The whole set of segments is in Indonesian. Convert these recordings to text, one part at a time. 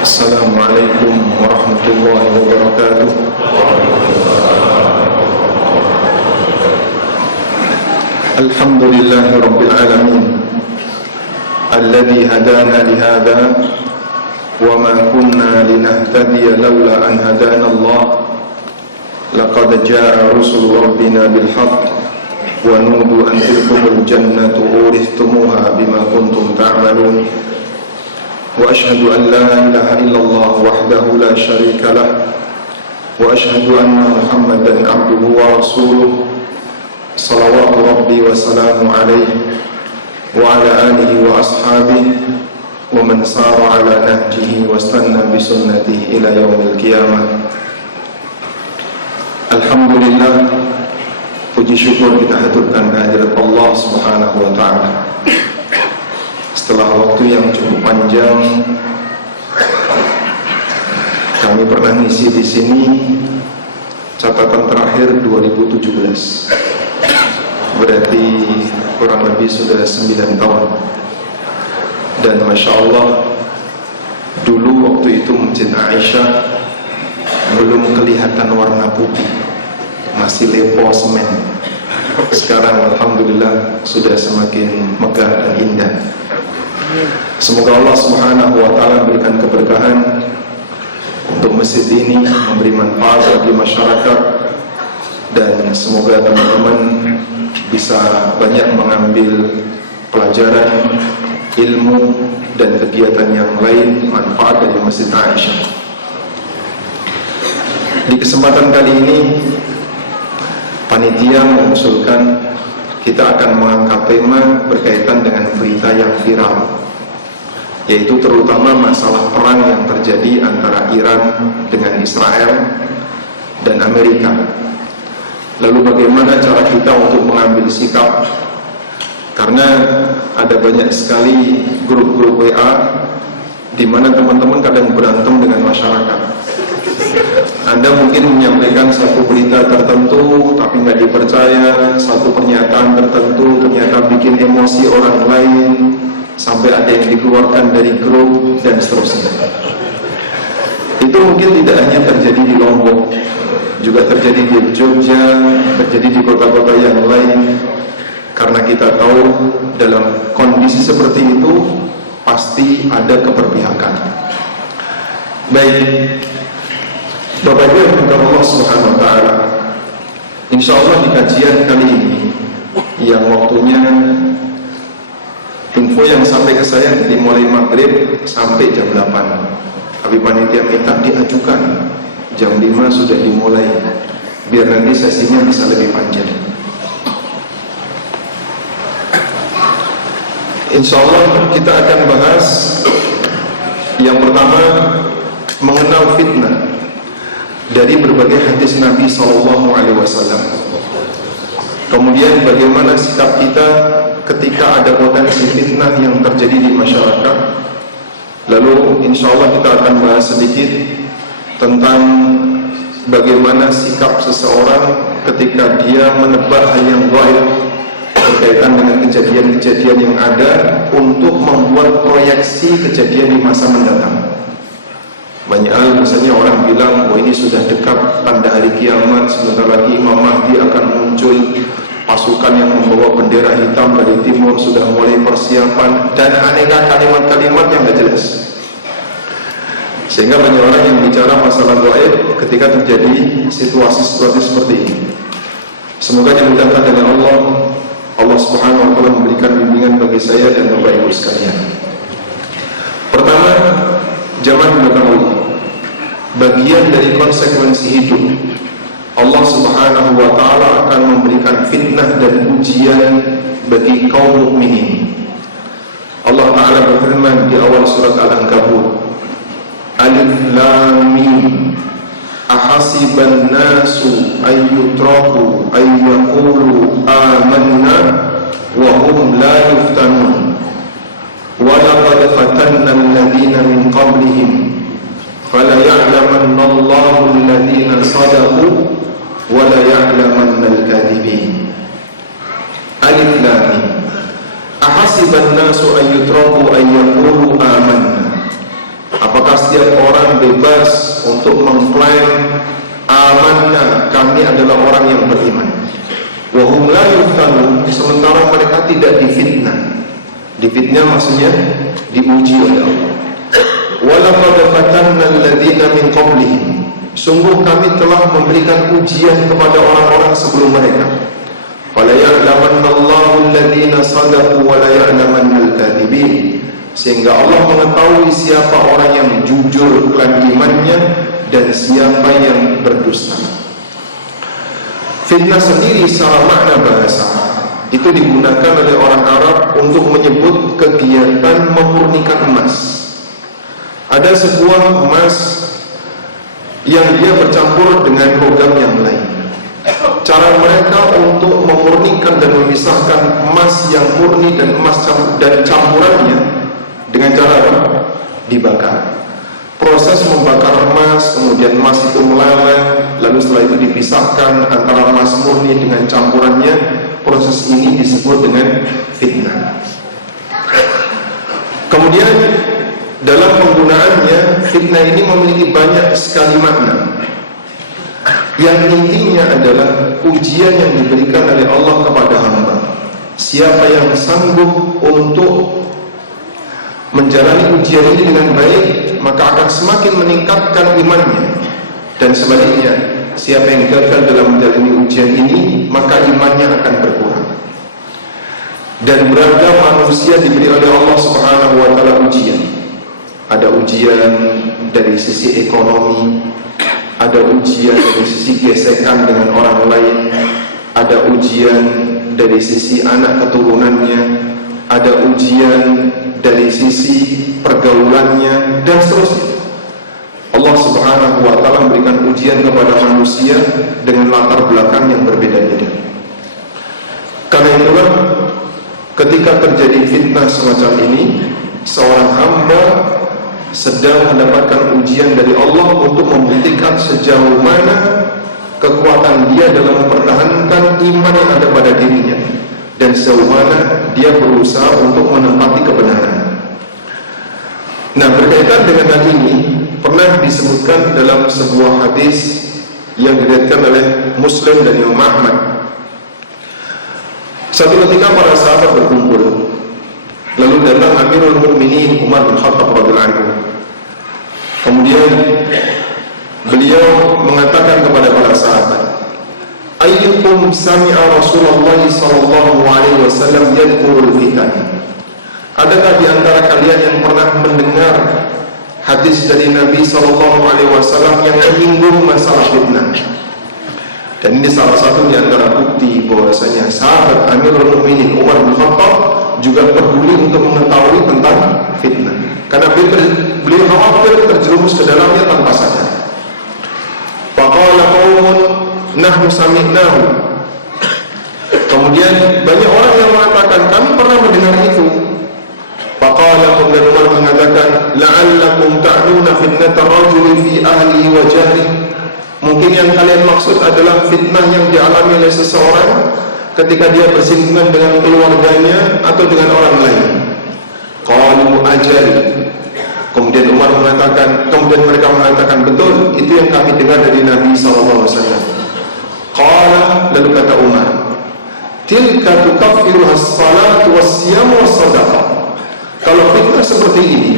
Assalamualaikum warahmatullahi wabarakatuh. Alhamdulillahi rabbil alamin, alladhi hadana lihada wa ma kunna linahtadiya lawla an hadana Allah. Laqad jaa rusul rabbina bil haqq wa nudu an tilkumul jannatu uristumuha bima kuntum ta'malun. Wa ashhadu an la ilaha illallah wahdahu la syarika lah wa ashhadu anna Muhammadan abduhu wa rasuluh. Salawatu rabbi wa salamu alaihi wa ala alihi wa ashabihi wa man sara ala nahjihi wa istanna bi sunnatihi ila yaumil qiyamah. Alhamdulillah, puji syukur kita haturkan kehadirat Allah Subhanahu wa taala. Setelah waktu yang cukup panjang, kami pernah ngisi di sini catatan terakhir 2017. Berarti kurang lebih sudah 9 tahun. Dan Masya Allah, dulu waktu itu Masjid Aisyah belum kelihatan warna putih, masih lepo semen. Sekarang Alhamdulillah sudah semakin megah dan indah. Semoga Allah Subhanahu wa ta'ala berikan keberkahan untuk masjid ini, memberi manfaat bagi masyarakat, dan semoga teman-teman bisa banyak mengambil pelajaran, ilmu, dan kegiatan yang lain manfaat dari Masjid Aisyah. Di kesempatan kali ini, panitia mengusulkan kita akan mengangkat tema berkaitan dengan berita yang viral, yaitu terutama masalah perang yang terjadi antara Iran dengan Israel dan Amerika. Lalu bagaimana cara kita untuk mengambil sikap? Karena ada banyak sekali grup-grup WA di mana teman-teman kadang berantem dengan masyarakat. Anda mungkin menyampaikan satu berita tertentu tapi nggak dipercaya, satu pernyataan tertentu ternyata bikin emosi orang lain, sampai ada yang dikeluarkan dari grup dan seterusnya. Itu mungkin tidak hanya terjadi di Lombok, juga terjadi di Jogja, terjadi di kota-kota yang lain. Karena kita tahu dalam kondisi seperti itu pasti ada keberpihakan. Baik, Bapak Ibu yang dimuliakan Allah Subhanahu wa taala, insyaallah di kajian kali ini yang waktunya info yang sampai ke saya dari mulai maghrib sampai jam 8. Tapi panitia minta diajukan jam 5 sudah dimulai, biar nanti sesinya bisa lebih panjang. Insyaallah kita akan bahas yang pertama, mengenal fitnah dari berbagai hadis Nabi SAW. Kemudian bagaimana sikap kita ketika ada potensi fitnah yang terjadi di masyarakat. Lalu insyaallah kita akan bahas sedikit tentang bagaimana sikap seseorang ketika dia menebak hal yang gaib berkaitan dengan kejadian-kejadian yang ada untuk membuat proyeksi kejadian di masa mendatang. Banyak hal, misalnya orang bilang, oh ini sudah dekat tanda hari kiamat, sebentar lagi Imam Mahdi akan muncul, pasukan yang membawa bendera hitam dari timur sudah mulai persiapan, dan aneka kalimat-kalimat yang tidak jelas. Sehingga banyak orang yang bicara masalah gaib ketika terjadi situasi-situasi seperti ini. Semoga dimudahkan dengan Allah Subhanahu wa ta'ala memberikan bimbingan bagi saya dan Bapak Ibu sekalian. Pertama, jangan menentang Allah. Bagian dari konsekuensi hidup, Allah Subhanahu wa ta'ala akan memberikan fitnah dan ujian bagi kaum mukminin. Allah Ta'ala berfirman di awal surat Al-Ankabut, Alif Lam Mim, ahasiban nasu ayyutraku ayyaqulu amanna wa hum la yuftanun wa laqad fatanna alladhina min qablihim fala ya'lamanna Allahu alladhina sadaqu wa la ya'lamanna al-kadhibin. Alif Lam Mim, ahasiban nasu ayyutraku ayyaqulu amanna. Apakah setiap jelas untuk mengklaim amanna, kami adalah orang yang beriman. Wa hum la yuftanun, sementara mereka tidak difitnah. Difitnah maksudnya diuji oleh Allah. Wa laqad fatanna alladziina min qablihim, sungguh kami telah memberikan ujian kepada orang-orang sebelum mereka. Fala ya'lamanna Allahu alladziina sadaqu wa la ya'lamanna al-kadhibin, sehingga Allah mengetahui siapa orang yang jujur dalam imannya dan siapa yang berdusta. Fitnah sendiri secara makna bahasa itu digunakan oleh orang Arab untuk menyebut kegiatan memurnikan emas. Ada sebuah emas yang dia bercampur dengan logam yang lain. Cara mereka untuk memurnikan dan memisahkan emas yang murni dan emas dan campurannya dengan cara dibakar. Proses membakar emas, kemudian emas itu meleleh, lalu setelah itu dipisahkan antara emas murni dengan campurannya. Proses ini disebut dengan fitnah. Kemudian dalam penggunaannya, fitnah ini memiliki banyak sekali makna. Yang intinya adalah ujian yang diberikan oleh Allah kepada hamba. Siapa yang sanggup untuk menjalani ujian ini dengan baik, maka akan semakin meningkatkan imannya. Dan sebaliknya, siapa yang gagal dalam menjalani ujian ini, maka imannya akan berkurang. Dan beragam manusia diberi oleh Allah Subhanahu wa taala ujian. Ada ujian dari sisi ekonomi, ada ujian dari sisi gesekan dengan orang lain, ada ujian dari sisi anak keturunannya, ada ujian dari sisi pergaulannya, dan seterusnya. Allah Subhanahu wa taala memberikan ujian kepada manusia dengan latar belakang yang berbeda-beda. Karena itulah ketika terjadi fitnah semacam ini, seorang hamba sedang mendapatkan ujian dari Allah untuk membuktikan sejauh mana kekuatan dia dalam mempertahankan iman yang ada pada dirinya dan sejauh mana dia berusaha untuk menempati kebenaran. Nah, berkaitan dengan hal ini pernah disebutkan dalam sebuah hadis yang diriwayatkan oleh Muslim dan Imam Ahmad. Satu ketika para sahabat berkumpul, lalu datang Amirul Mukminin Umar bin Khattab radhiyallahu anhu. Kemudian beliau mengatakan kepada para sahabat, ayyukum sami'a Rasulullah sallallahu alaihi wasallam yadhkurul fitan? Adakah di antara kalian yang pernah mendengar hadis dari Nabi sallallahu alaihi wasallam yang menyinggung masalah fitnah? Dan ini salah satu di antara bukti bahwasanya sahabat Amirul Mukminin Umar bin Khattab juga peduli untuk mengetahui tentang fitnah, karena beliau khawatir terjerumus ke dalamnya tanpa sadar. Faqala qaumun nahnu sami'nahu. Kemudian banyak orang yang mengatakan kami pernah mendengar itu. Faqala Umar mengatakan la'allakum ta'nuna fitnatar rajuli fi ahlihi wa jahlihi. Mungkin yang kalian maksud adalah fitnah yang dialami oleh seseorang ketika dia bersinggungan dengan keluarganya atau dengan orang lain. Qalu ajal. Kemudian mereka mengatakan betul, itu yang kami dengar dari Nabi sallallahu alaihi wasallam. Qala, lalu kata Umar, tilka tukaffiru as-salatu was-siyamu was-sadaqah. Kalau fitnah seperti ini,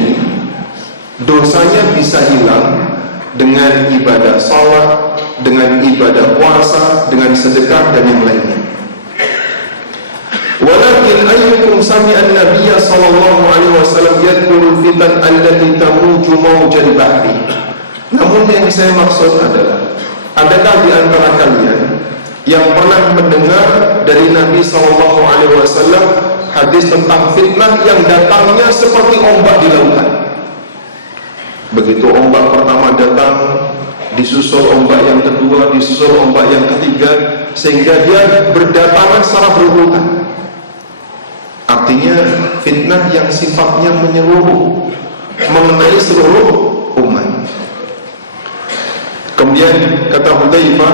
dosanya bisa hilang dengan ibadah salat, dengan ibadah puasa, dengan sedekah dan yang lainnya. Walakin ayyukum sami'a an-nabiyya sallallahu alaihi wasallam yadhkurul fitan allati tamuju mawjal bahri. Namun yang saya maksud adalah, adakah di antara kalian yang pernah mendengar dari Nabi sallallahu alaihi wasallam hadis tentang fitnah yang datangnya seperti ombak di lautan? Begitu ombak pertama datang, disusul ombak yang kedua, disusul ombak yang ketiga, sehingga dia berdatangan secara berurutan. Artinya fitnah yang sifatnya menyeluruh, mengenai seluruh umat. Kemudian kata Hudzaifah,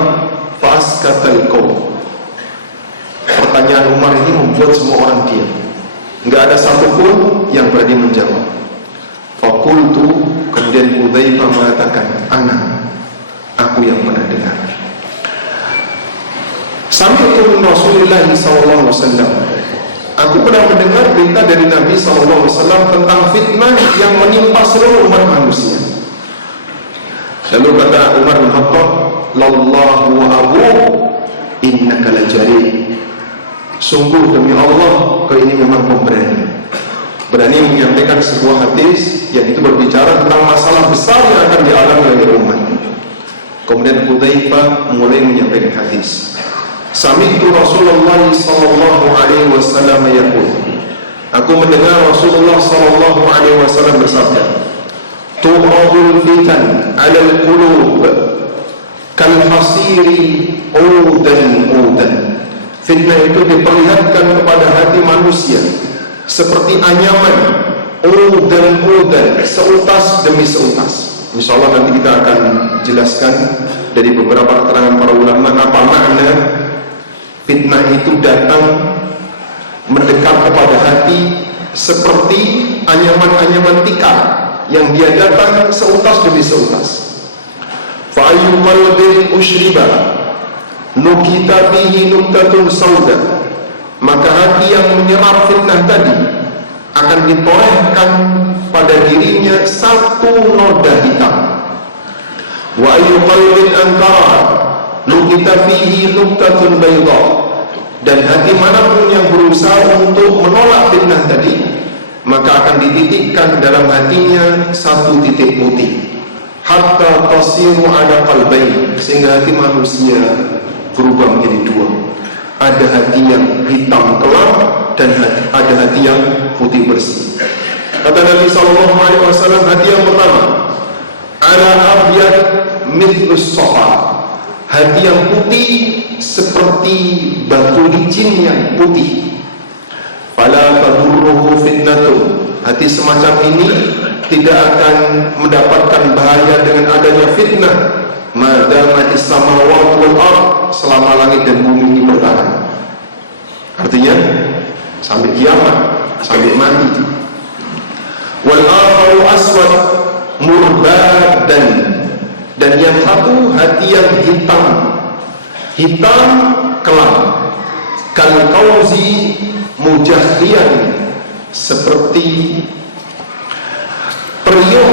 fa'askatal qaum. Pertanyaan Umar ini membuat semua orang diam. Enggak ada satupun yang berani menjawab. Fakultu, kemudian Hudzaifah mengatakan, aku yang pernah dengar. Sami'tu Rasulullah SAW, aku pernah mendengar berita dari Nabi SAW tentang fitnah yang menimpa seluruh umat manusia. Lalu kata Umar bin Khattab, lallahu abu innaka lajari, sungguh demi Allah kau ini memang pemberani, berani menyampaikan sebuah hadis yang itu berbicara tentang masalah besar yang akan dialami oleh umat. Kemudian Hudzaifah mulai menyampaikan hadis. Sami'tu Rasulullah sallallahu alaihi wasallam yaqul, aku mendengar Rasulullah sallallahu alaihi wasallam bersabda, tu'adul fitan 'alal qulub kal hasiri udan. Fitnah itu diperlihatkan kepada hati manusia seperti anyaman, udan, seutas demi seutas. Insyaallah nanti kita akan jelaskan dari beberapa keterangan para ulama apa makna fitnah itu datang mendekat kepada hati seperti anyaman-anyaman tikar yang dia datang seutas demi seutas. Fa ayyu qalbin ushriba nukita bihi nuktatun sauda, maka hati yang menyerap fitnah tadi akan ditorehkan pada dirinya satu noda hitam. Wa ayyu qalbin ankara nukita fihi nuktatun bayda, dan hati manapun yang berusaha untuk menolak fitnah tadi, maka akan dititikkan dalam hatinya satu titik putih, hatta tasiru ala qalbain, sehingga hati manusia berubah menjadi dua. Ada hati yang hitam kelam dan ada hati yang putih bersih. Kata Nabi SAW, hati yang pertama, ala abyad mithlus safa, hati yang putih seperti batu licin yang putih. Fala tadurruhu fitnatun, hati semacam ini tidak akan mendapatkan bahaya dengan adanya fitnah madamatis samawati wal ardh, selama langit dan bumi ini bertahan. Artinya sampai kiamat, sampai mati. Wal akharu aswad murbadan, dan yang satu hati yang hitam kelam, kal kauzi mujahriyan, seperti periuk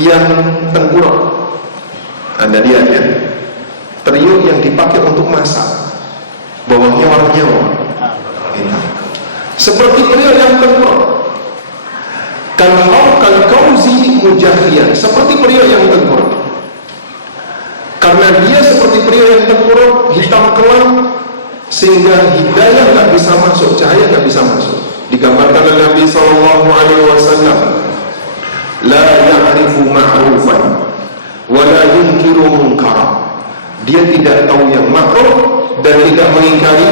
yang tengkurap. Anda lihat ya, periuk yang dipakai untuk masak, bawahnya warnanya hitam, seperti periuk yang tengkurap. Kal kauzi mujahriyan, seperti periuk yang tengkurap. Karena dia seperti periuk yang tengkurap, hitam kelam, sehingga hidayah nggak bisa masuk, cahaya nggak bisa masuk. Digambarkan oleh Nabi SAW, la ya'rifu ma'rufan wa la yunkiru munkara, dia tidak tahu yang makruh dan tidak mengingkari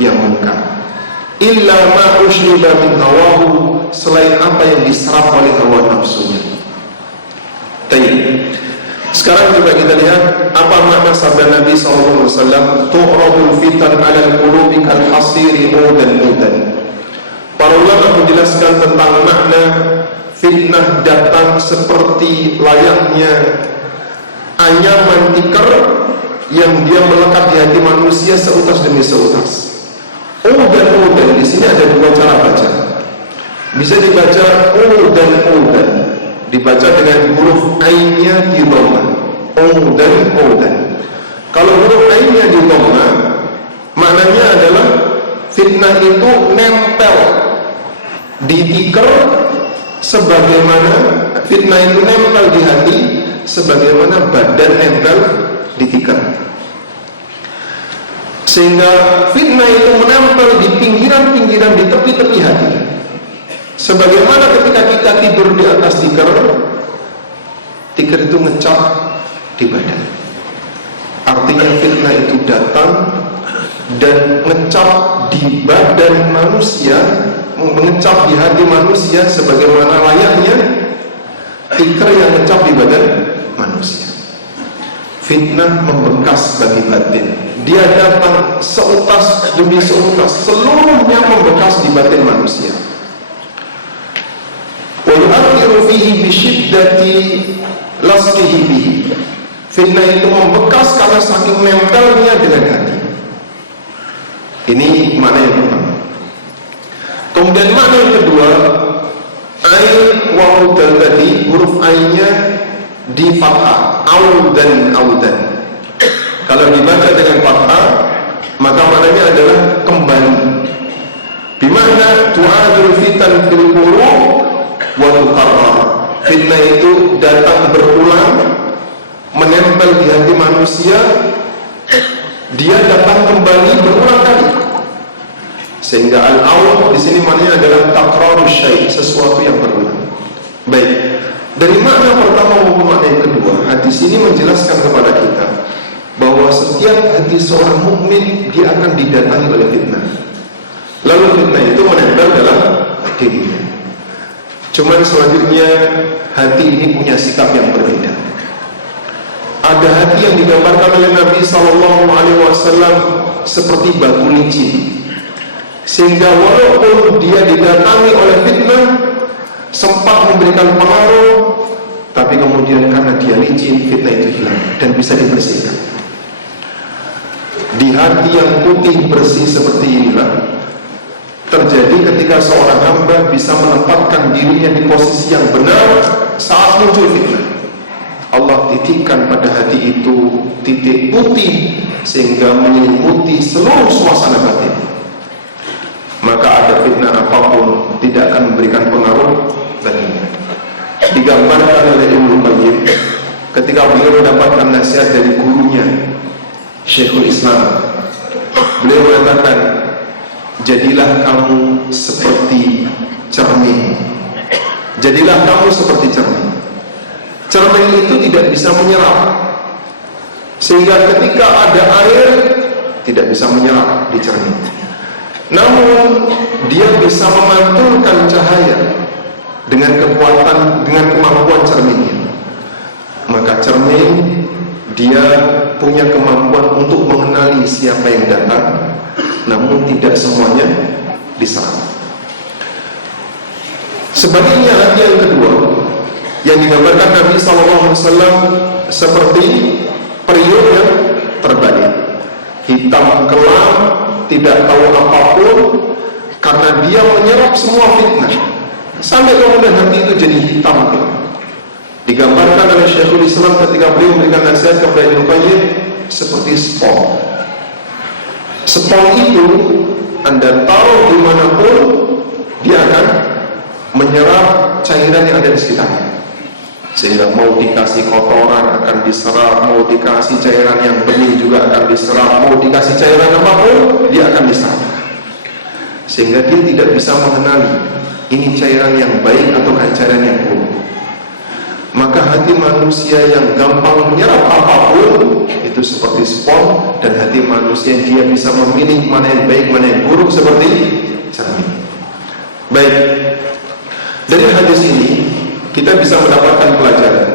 yang munkar. Illa ma ushriba min hawahu, selain apa yang diserap oleh hawa nafsunya. Baik. Sekarang coba kita lihat apa makna sabda Nabi SAW, tu'radul fitan 'alal qulubi kal hasiri udan. Para ulama menjelaskan tentang makna fitnah datang seperti layaknya anyaman tikar yang dia melekat di hati manusia seutas demi seutas. Udan, di sini ada dua cara baca. Bisa dibaca udan, dibaca dengan huruf ainnya di dhamma, udan. Kalau huruf ainnya di dhamma, maknanya adalah fitnah itu nempel di tikar, sebagaimana fitnah itu nempel di hati, sebagaimana badan nempel di tikar. Sehingga fitnah itu menempel di pinggiran-pinggiran, di tepi-tepi hati. Sebagaimana ketika kita tidur di atas tikar itu ngecap di badan. Artinya fitnah itu datang dan ngecap di badan manusia, mengecap di hati manusia sebagaimana layaknya tikar yang ngecap di badan manusia. Fitnah membekas bagi batin. Dia datang seutas demi seutas, seluruhnya membekas di batin manusia. Wa yu'akhiru tu'athiru fihi bisyiddati lasqihi bihi. Fitnah itu membekas karena saking nempelnya dengan hati. Ini makna yang pertama. Kemudian makna yang kedua, ain wa'udan tadi, huruf ainnya di fathah, audan. Kalau dibaca dengan fathah, maka maknanya adalah kembali. Bimana tu'adul fitan fil qulub wa tukarrar. Fitnah itu datang berulang, menempel di hati manusia, dia datang kembali berulang kali. Sehingga al-aul di sini maknanya adalah takrarus syai', sesuatu yang berulang. Baik, dari makna pertama maupun makna yang kedua, hadis ini menjelaskan kepada kita bahwa setiap hati seorang mukmin dia akan didatangi oleh fitnah. Lalu fitnah itu menempel dalam dirinya. Cuman selanjutnya hati ini punya sikap yang berbeda. Ada hati yang digambarkan oleh Nabi SAW seperti batu licin, sehingga walaupun dia didatangi oleh fitnah, sempat memberikan pengaruh, tapi kemudian karena dia licin, fitnah itu hilang dan bisa dibersihkan. Di hati yang putih bersih seperti inilah terjadi ketika seorang hamba bisa menempatkan dirinya di posisi yang benar saat muncul fitnah. Allah titikkan pada hati itu titik putih sehingga menyelimuti seluruh suasana batin. Maka ada fitnah apapun tidak akan memberikan pengaruh baginya. Digambarkan oleh Ibnu Qayyim ketika beliau mendapatkan nasihat dari gurunya Syekhul Islam. Beliau mengatakan, jadilah kamu seperti cermin. Jadilah kamu seperti cermin. Cermin itu tidak bisa menyerap, sehingga ketika ada air tidak bisa menyerap di cermin. Namun dia bisa memantulkan cahaya dengan kekuatan, dengan kemampuan cerminnya. Maka cermin dia punya kemampuan untuk mengenali siapa yang datang, namun tidak semuanya diserap. Sebaliknya hati yang kedua yang digambarkan Nabi SAW seperti periuk yang terbalik, hitam kelam, tidak tahu apapun, karena dia menyerap semua fitnah sampai kemudian hati itu jadi hitam kelam. Digambarkan oleh Syekhul Islam ketika beliau memberikan nasihat kepada Ibnu Qayyim seperti spon. Spon itu Anda taruh dimanapun, dia akan menyerap cairan yang ada di sekitarnya. Sehingga mau dikasih kotoran akan diserap, mau dikasih cairan yang bening juga akan diserap, mau dikasih cairan apapun dia akan diserap. Sehingga dia tidak bisa mengenali ini cairan yang baik atau cairan yang buruk. Maka hati manusia yang gampang menyerap apapun itu seperti spon, dan hati manusia yang dia bisa memilih mana yang baik mana yang buruk seperti cermin. Baik, dari hadis ini kita bisa mendapatkan pelajaran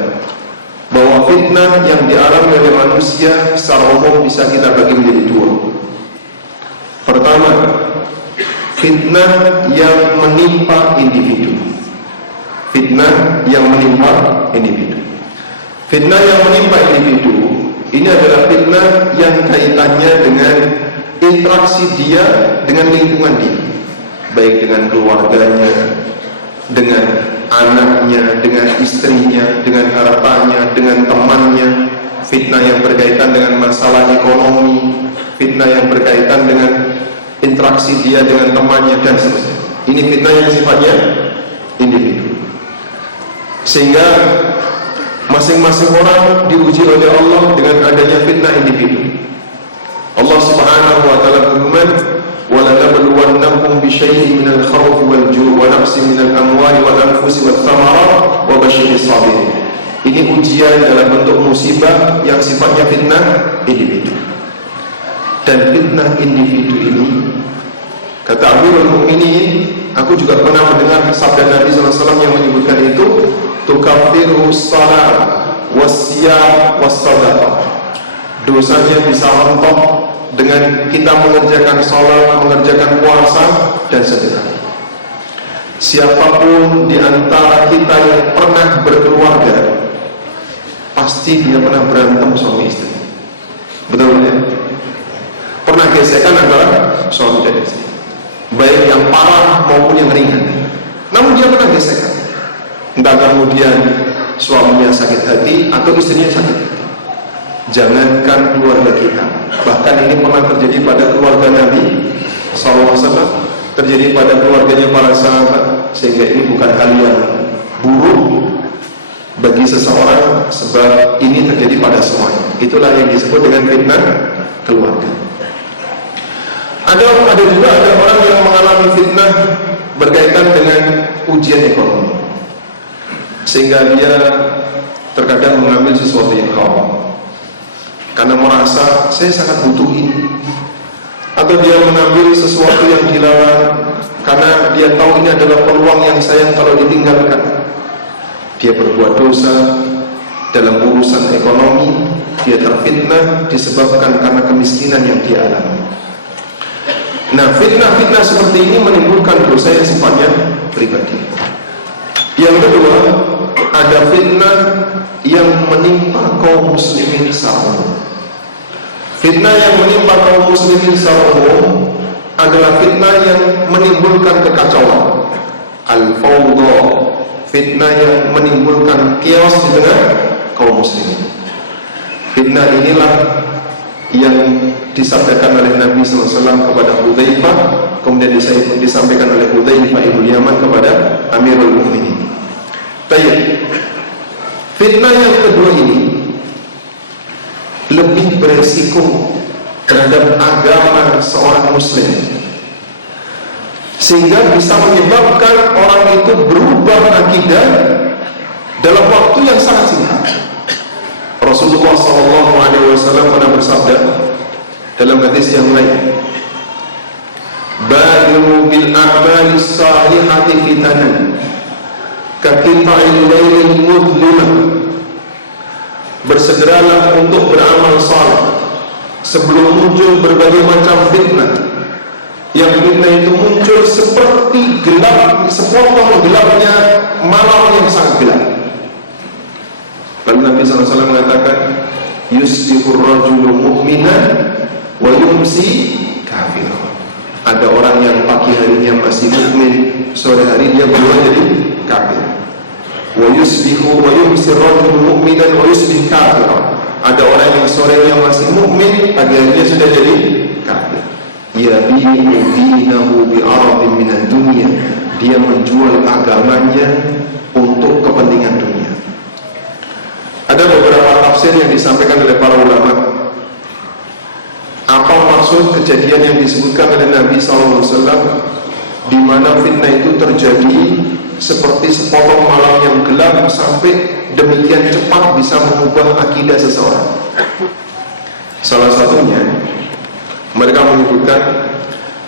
bahwa fitnah yang dialami oleh manusia secara umum bisa kita bagi menjadi dua. Pertama, fitnah yang menimpa individu. Fitnah yang menimpa individu. Fitnah yang menimpa individu ini adalah fitnah yang kaitannya dengan interaksi dia dengan lingkungan dia, baik dengan keluarganya, dengan anaknya, dengan istrinya, dengan hartanya, dengan temannya. Fitnah yang berkaitan dengan masalah ekonomi, fitnah yang berkaitan dengan interaksi dia dengan temannya dan seterusnya. Ini fitnah yang sifatnya individu. Sehingga masing-masing orang diuji oleh Allah dengan adanya fitnah individu. Allah Subhanahu wa taala berfirman, وَلَنَبْلُوَنَّكُمْ بِشَيْءٍ مِنَ الْخَوْفِ وَالْجُوعِ وَنَقْصٍ مِنَ الْأَمْوَالِ وَالْأَنْفُسِ وَالثَّمَرَاتِ وَبَشِّرِ الصَّابِرِينَ. Ini ujian dalam bentuk musibah yang sifatnya fitnah individu. Dan fitnah individu ini, kata Amirul Mukminin, aku juga pernah mendengar sabda Nabi SAW yang menyebutkan itu, tukaffiru shalah wassiyam wassadaqah. Dosanya bisa rontok dengan kita mengerjakan sholat, mengerjakan puasa dan sedekah. Siapapun di antara kita yang pernah berkeluarga, pasti dia pernah berantem suami istri. Betul ya? Pernah gesekan antara suami dan istri, baik yang parah maupun yang ringan. Namun dia pernah gesekan. Entah kemudian suaminya sakit hati atau istrinya sakit hati. Jangankan keluarga kita, bahkan ini pernah terjadi pada keluarga Nabi SAW, terjadi pada keluarganya para sahabat, sehingga ini bukan hal yang buruk bagi seseorang, sebab ini terjadi pada semuanya. Itulah yang disebut dengan fitnah keluarga. Ada juga orang yang mengalami fitnah berkaitan dengan ujian ekonomi, sehingga dia terkadang mengambil sesuatu yang haram karena merasa saya sangat butuh ini, atau dia mengambil sesuatu yang dilarang karena dia tahu ini adalah peluang yang sayang kalau ditinggalkan. Dia berbuat dosa dalam urusan ekonomi, dia terfitnah disebabkan karena kemiskinan yang dia alami. Nah, fitnah-fitnah seperti ini menimbulkan dosa yang sifatnya pribadi. Yang kedua, ada fitnah yang menimpa kaum muslimin secara umum. Fitnah yang menimpa kaum muslimin secara umum adalah fitnah yang menimbulkan kekacauan, al-fawdha, fitnah yang menimbulkan chaos di tengah kaum muslimin. Fitnah inilah yang disabdakan oleh Nabi SAW kepada Hudzaifah, kemudian disampaikan oleh Hudzaifah ibnu Yaman kepada Amirul Mukminin. Baik, fitnah yang kedua ini lebih beresiko terhadap agama seorang muslim, sehingga bisa menyebabkan orang itu berubah akidah dalam waktu yang sangat singkat. Rasulullah SAW pernah bersabda dalam hadis yang lain, "Badiru bil a'mali salihati fitanan kaqita'il lailil mudlimah." Bersegeralah untuk beramal saleh sebelum muncul berbagai macam fitnah. Yang fitnah itu muncul seperti gelap, sepotong gelapnya malam yang sangat gelap. Lalu Nabi SAW mengatakan, "Yusbihur rajulu mu'minan wa yumsi kafir." Ada orang yang pagi harinya masih mukmin, sore hari dia berubah jadi kafir. Wa yusbihu wa yumsi rajulu mu'minan wa yusbih kafir. Ada orang yang sorenya masih mukmin, pagi harinya sudah jadi kafir. Yabi'u dinahu bi'aradin minad dunya. Dia menjual agamanya untuk kepentingan dunia. Ada beberapa tafsir yang disampaikan oleh para ulama. Apa maksud kejadian yang disebutkan oleh Nabi SAW, di mana fitnah itu terjadi seperti sepotong malam yang gelap sampai demikian cepat bisa mengubah akidah seseorang? Salah satunya, mereka menyebutkan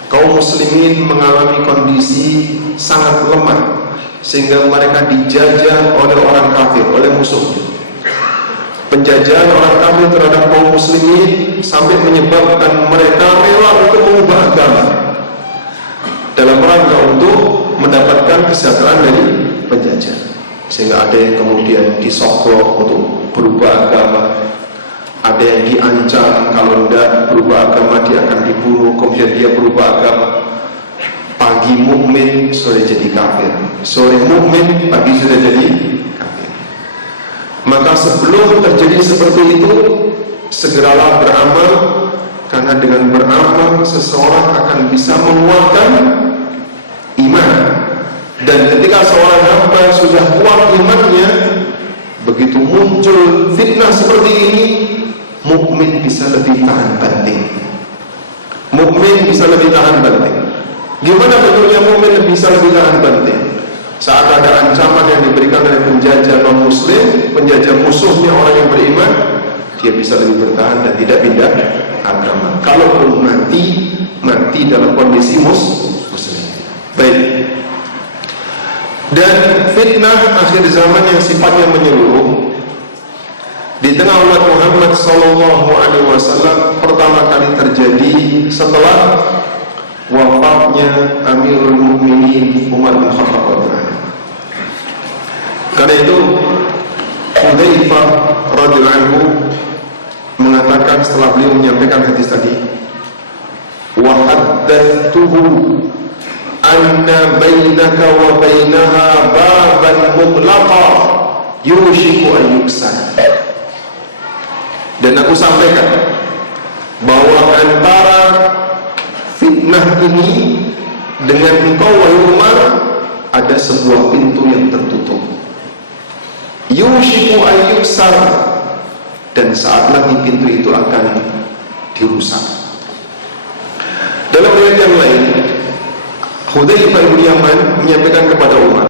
kaum muslimin mengalami kondisi sangat lemah, sehingga mereka dijajah oleh orang kafir, oleh musuhnya. Penjajahan orang kafir terhadap kaum muslimin sampai menyebabkan mereka rela untuk mengubah agama dalam rangka untuk mendapatkan kesejahteraan dari penjajah. Sehingga ada yang kemudian disogok untuk berubah agama, ada yang diancam kalau tidak berubah agama dia akan dibunuh, kemudian dia berubah agama. Pagi mukmin, sore jadi kafir, sore mukmin, pagi sudah jadi kafir. Maka sebelum terjadi seperti itu, segeralah beramal, karena dengan beramal seseorang akan bisa menguatkan iman. Dan ketika seorang hamba sudah kuat imannya, begitu muncul fitnah seperti ini, mukmin bisa lebih tahan banting. Mukmin bisa lebih tahan banting. Gimana betulnya mukmin bisa lebih tahan banting? Saat ada ancaman yang diberikan oleh penjajah non muslim, penjajah musuhnya orang yang beriman, dia bisa lebih bertahan dan tidak pindah agama. Kalaupun mati dalam kondisi muslim. Baik. Dan fitnah akhir zaman yang sifatnya menyeluruh di tengah umat Muhammad SAW pertama kali terjadi setelah wafatnya Amirul Mukminin Umar bin Khattab. Karena itu Hudzaifah radhiyallahu anhu mengatakan setelah beliau menyampaikan hadis tadi, wa haddatsuhu anna bainaka wa bainaha baban mughlaqa yushiku an yuksar. Dan aku sampaikan bahwa antara fitnah ini dengan engkau wahai Umar ada sebuah pintu yang tertutup. Yushiku an yuksar, dan saat lagi pintu itu akan dirusak. Dalam riwayat yang lain, Hudzaifah bin Yaman menyampaikan kepada Umar,